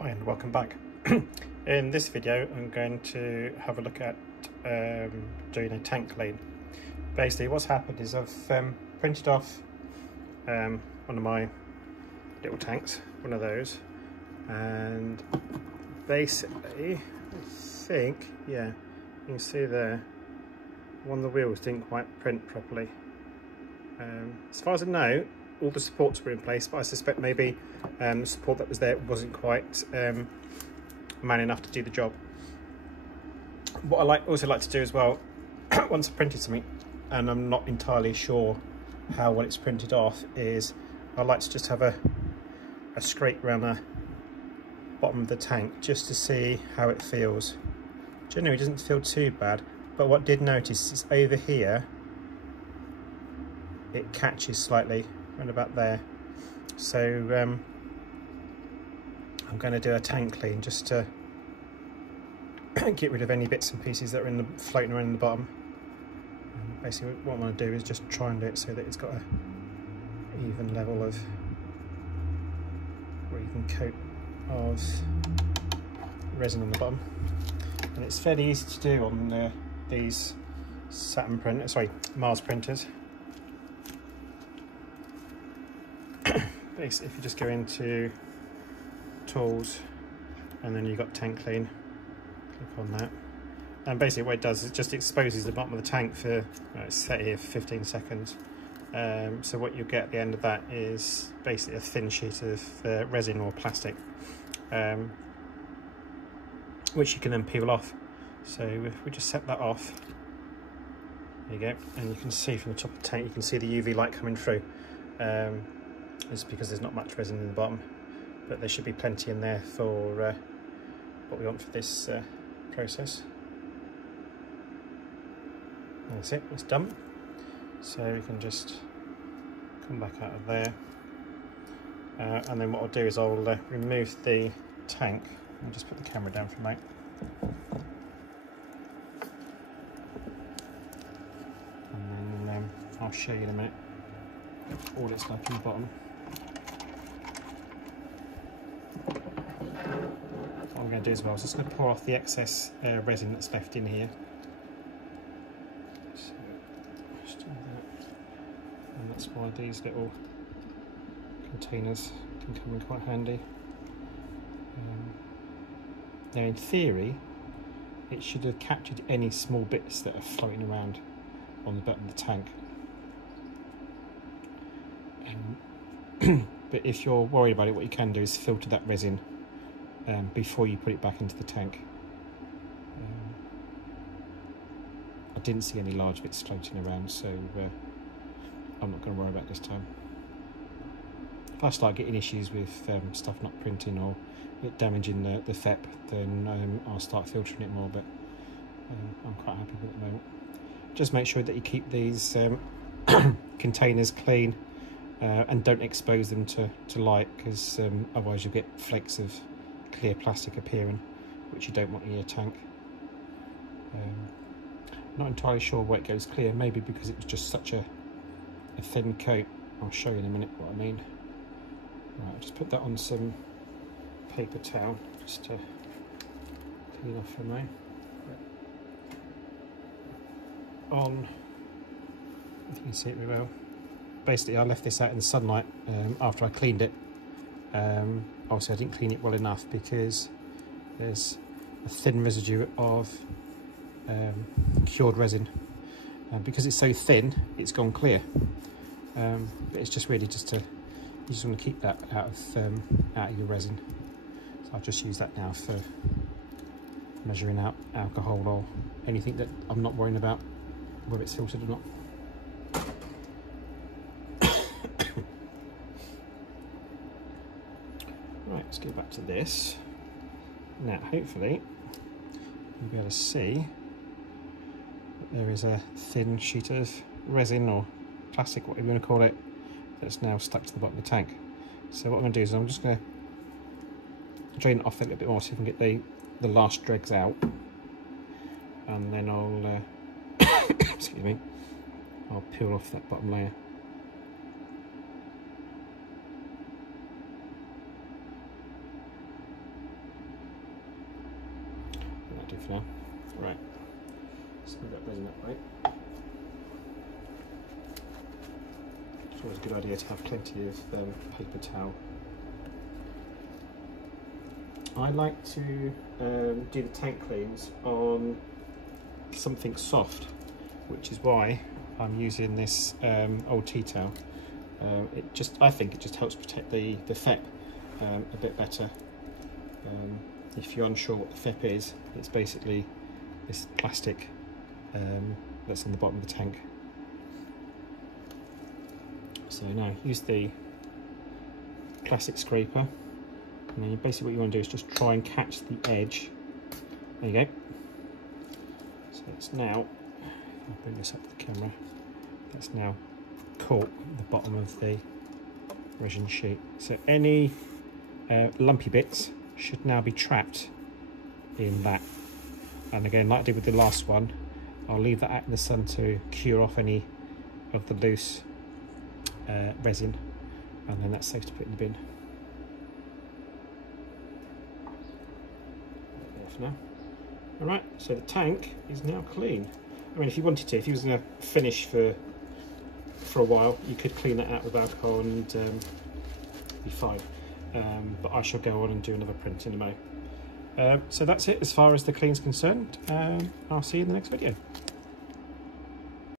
Hi and welcome back. In this video I'm going to have a look at doing a tank clean. Basically what's happened is I've printed off one of my little tanks, one of those, and basically I think, yeah, you can see there one of the wheels didn't quite print properly. As far as I know, all the supports were in place, but I suspect maybe the support that was there wasn't quite man enough to do the job. What I also like to do as well, once I've printed something and I'm not entirely sure how well it's printed off, is I like to just have a scrape around the bottom of the tank just to see how it feels. Generally it doesn't feel too bad, but what I did notice is over here it catches slightly around about there, so I'm going to do a tank clean just to get rid of any bits and pieces that are floating around in the bottom. And basically what I want to do is just try and do it so that it's got a even level of, or even coat of resin on the bottom. And it's fairly easy to do on these Mars printers. Basically, if you just go into tools and then you've got tank clean, click on that, and basically what it does is it just exposes the bottom of the tank for, it's set here for 15 seconds. So what you get at the end of that is basically a thin sheet of resin or plastic, which you can then peel off. So if we just set that off, there you go, and you can see from the top of the tank, you can see the UV light coming through. It's because there's not much resin in the bottom, but there should be plenty in there for what we want for this process. That's it, it's done. So we can just come back out of there, and then what I'll do is I'll remove the tank and just put the camera down for a moment. And then I'll show you in a minute all it's like in the bottom. What I'm going to do as well is just going to pour off the excess resin that's left in here. So just do that, and that's why these little containers can come in quite handy. Now in theory it should have captured any small bits that are floating around on the bottom of the tank. But if you're worried about it, what you can do is filter that resin before you put it back into the tank. I didn't see any large bits floating around, so I'm not going to worry about it this time. If I start getting issues with stuff not printing or it damaging the FEP, then I'll start filtering it more, but I'm quite happy with it at the moment. Just make sure that you keep these containers clean, and don't expose them to light, because otherwise you'll get flakes of clear plastic appearing, which you don't want in your tank. Not entirely sure why it goes clear, maybe because it was just such a thin coat. I'll show you in a minute what I mean. Right, I'll just put that on some paper towel just to clean off for me. On, if you can see it very well. Basically I left this out in the sunlight after I cleaned it. Obviously I didn't clean it well enough because there's a thin residue of cured resin, and because it's so thin it's gone clear, but it's just really just you just want to keep that out of your resin. So I'll just use that now for measuring out alcohol or anything that I'm not worrying about whether it's filtered or not. Right, let's go back to this. Now, hopefully, you'll be able to see that there is a thin sheet of resin or plastic, whatever you want to call it, that's now stuck to the bottom of the tank. So what I'm going to do is I'm just going to drain it off a little bit more so you can get the last dregs out, and then I'll excuse me, I'll peel off that bottom layer. do for now. Right, smooth that resin that way. It's always a good idea to have plenty of paper towel. I like to do the tank cleans on something soft, which is why I'm using this old tea towel. I think it just helps protect the FEP a bit better. If you're unsure what the FEP is, it's basically this plastic that's on the bottom of the tank. So now use the classic scraper, and then basically what you want to do is just try and catch the edge. There you go. So it's now, I'll bring this up to the camera, it's now caught the bottom of the resin sheet. So any lumpy bits should now be trapped in that. And again, like I did with the last one, I'll leave that out in the sun to cure off any of the loose resin, and then that's safe to put in the bin. There for now. Alright, so the tank is now clean. I mean, if you wanted to, if you was going to finish for a while, you could clean that out with alcohol and be fine. But I shall go on and do another print in a mo. So that's it as far as the clean's concerned. I'll see you in the next video.